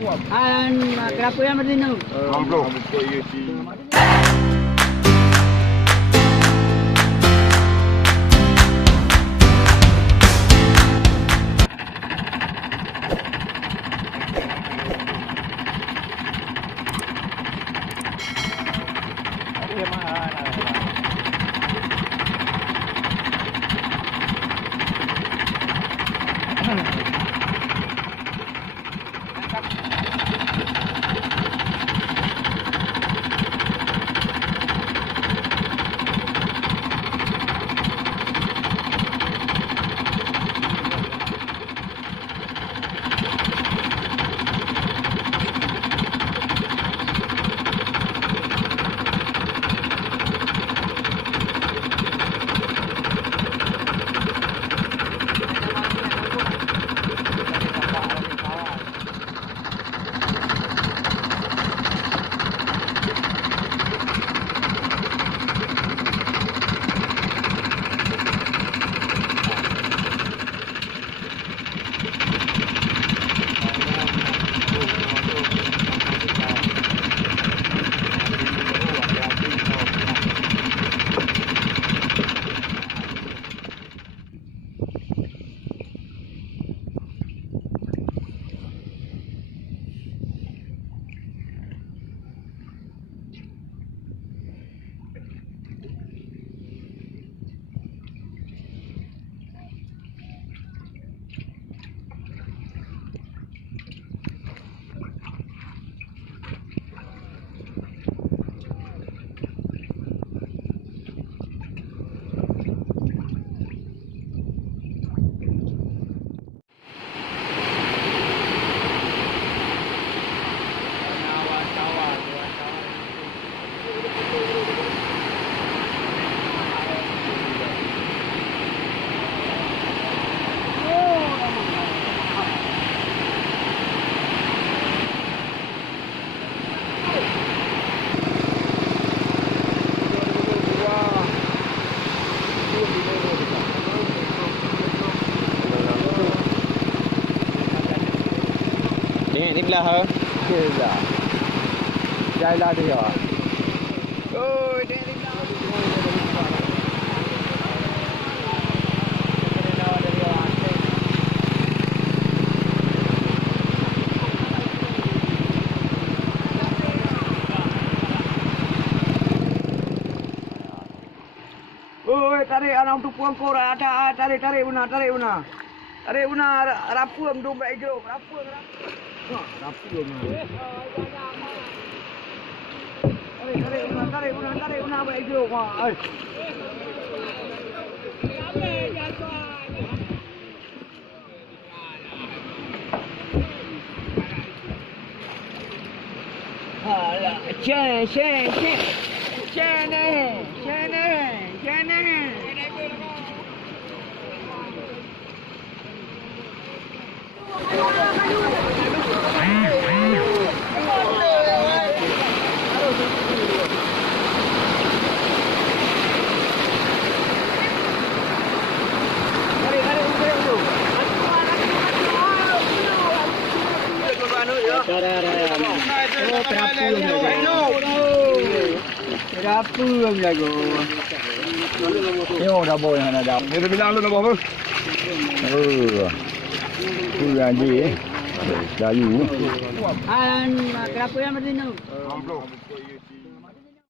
Kenapa yang berdino? Amplop. Ni belah ha. Okeylah. Jailah dia. Oh, dia belah. Oi, tarik anak untuk puang kau ada tarik una. Tarik una rapuam dompet hijau. Rapuam. Rapuam. Tarik una dompet hijau. Ai. Alah, cen. Berapa yang jago? Yo dah boy hana dah. Ni dah bilang lu nak apa? Tu lagi Dayu. Kenapa yang berdino? Amplop.